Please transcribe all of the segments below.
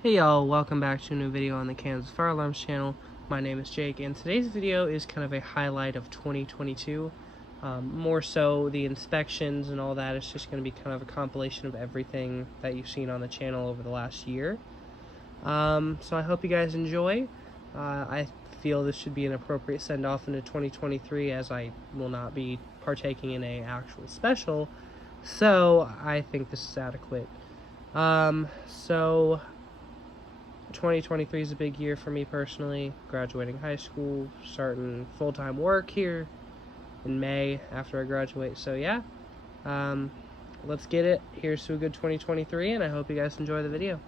Hey y'all, welcome back to a new video on the Kansas Fire Alarms channel. My name is Jake, and today's video is kind of a highlight of 2022. More so the inspections and all that. It's just going to be kind of a compilation of everything that you've seen on the channel over the last year. So I hope you guys enjoy. I feel this should be an appropriate send-off into 2023, as I will not be partaking in a actual special, so I think this is adequate. So 2023 is a big year for me personally, graduating high school, starting full-time work here in May after I graduate. So yeah, let's get it. Here's to a good 2023, and I hope you guys enjoy the video.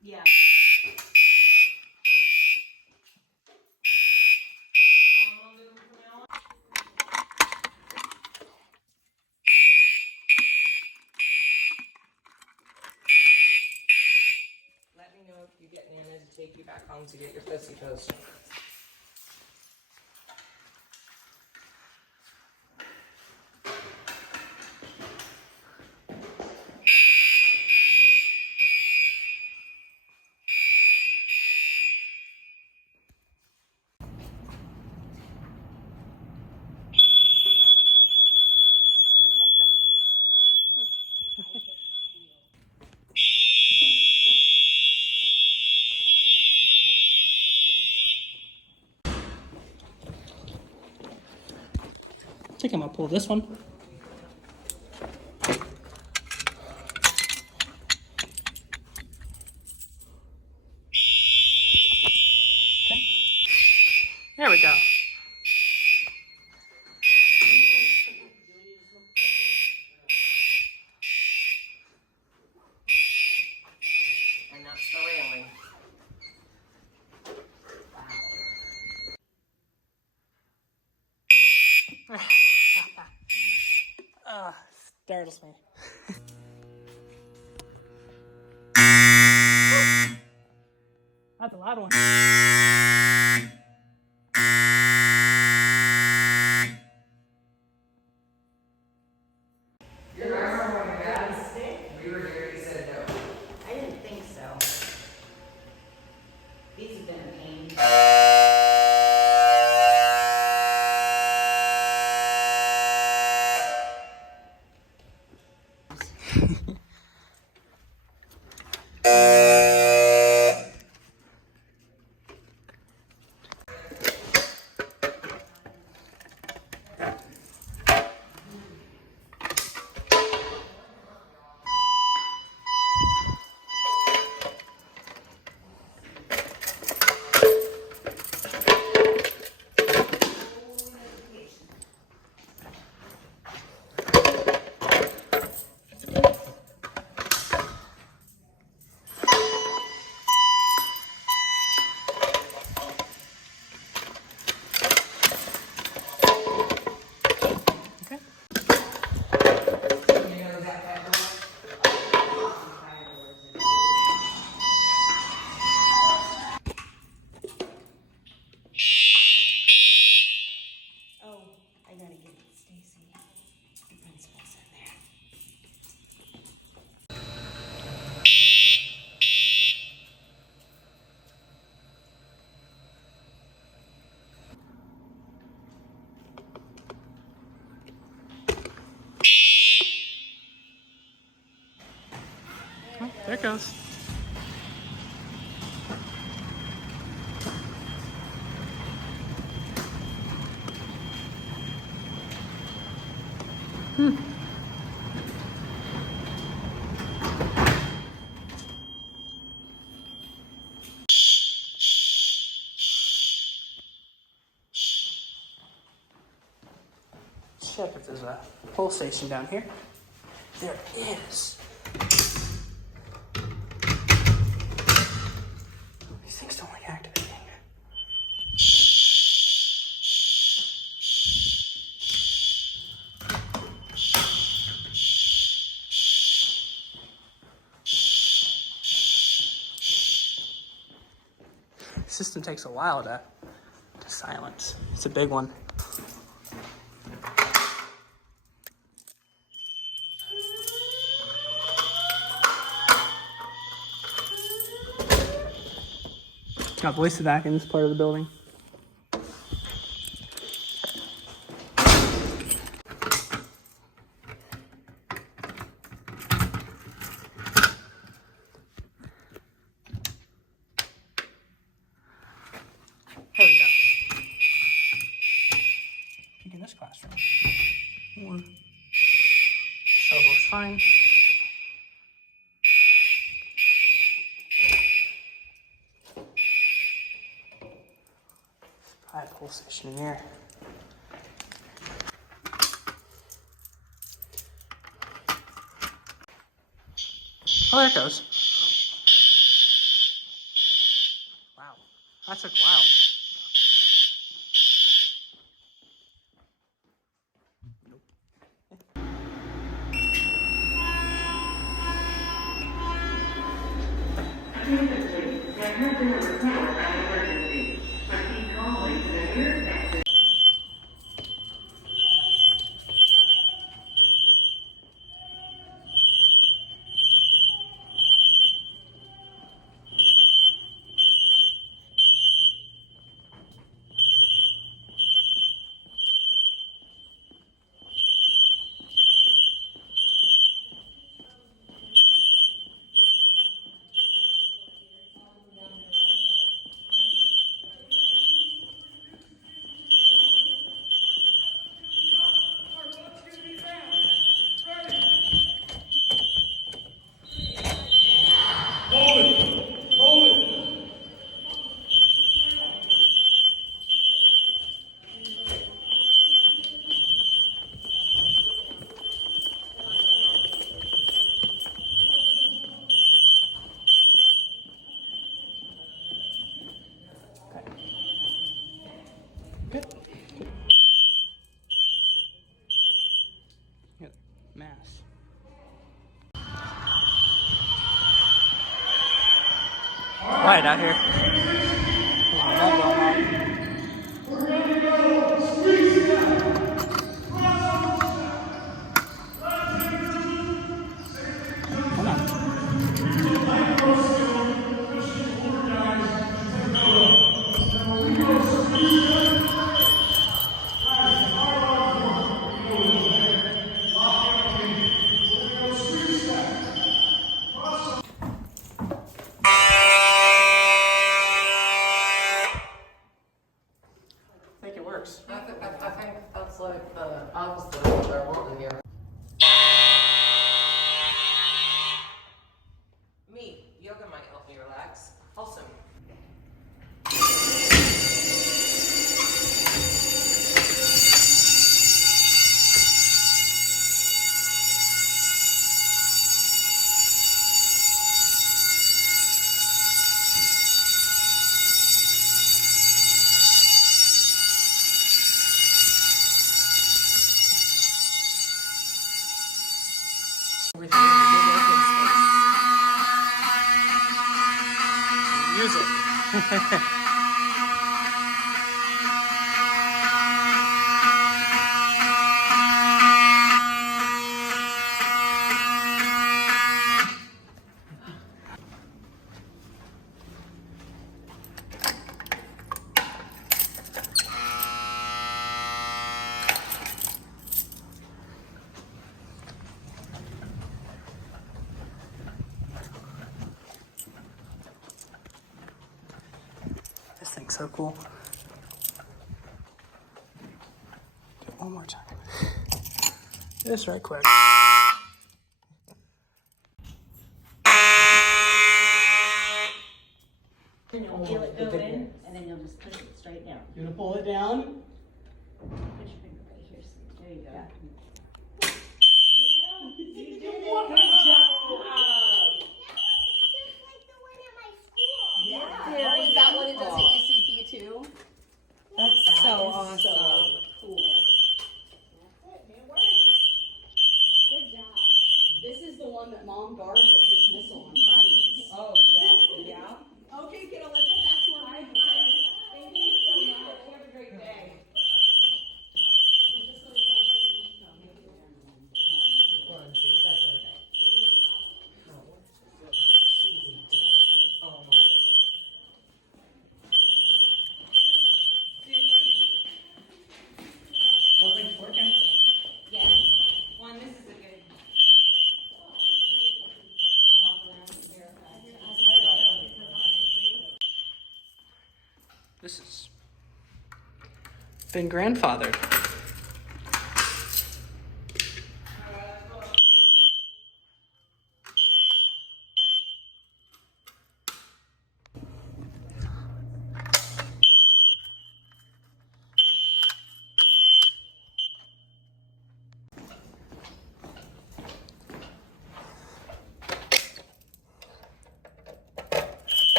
Yeah. Let me know if you get Nana to take you back home to get your pussy toast. I think I'm gonna pull this one. Okay. There we go. And that's the railing. Startles me. That's a loud one. You remember when we were here, you said no. I didn't think so. These have been a pain. Oh, I gotta get Stacy. The principal's in there. Oh, there it goes. check if there's a pull station down here. There is. These things don't like activating. The system takes a while to silence. It's a big one. Got voice back in this part of the building. There we go. I think in this classroom. Or so looks fine. Probably a pull station in here. Oh, there it goes. Wow, that took a while. Good. Good. Mass. Quiet out here. Come on. I think it works. I think that's like the opposite of what I want in here. Me, yoga might help me relax. Also. Everything in the big open space. Music. This thing's so cool. Do it one more time. This right quick. Then you'll feel it go in, and then you'll just push it straight down. You're gonna pull it down. Push your finger right here, so There you go. Yeah. You did one. Good job. Just like the one at my school. Yeah. Oh, is that what it does at UCP too? That's so awesome. So cool. It works. Good job. This is the one that Mom guards at dismissal on Fridays. Oh, yeah, yeah. Okay, kiddo, let's head back to our room. Thank you so much. Have a great day. That's okay. Oh my goodness. Super. Hope it's working. Yeah. One, this is a good walk around and verify. This has been grandfathered.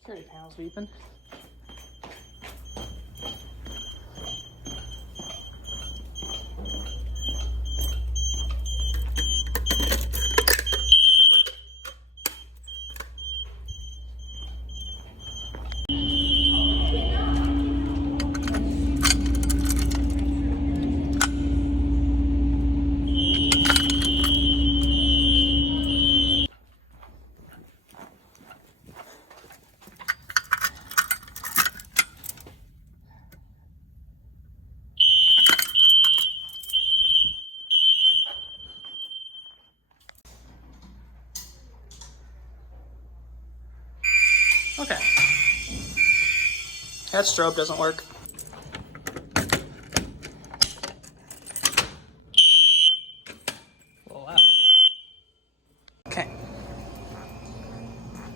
Security panels beeping. Okay. That strobe doesn't work. A little loud. Okay.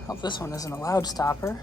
Hope this one isn't a loud stopper.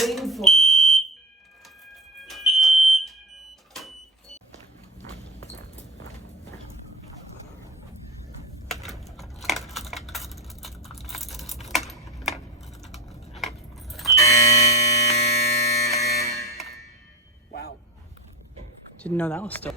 Waiting for you. Wow. Didn't know that was still.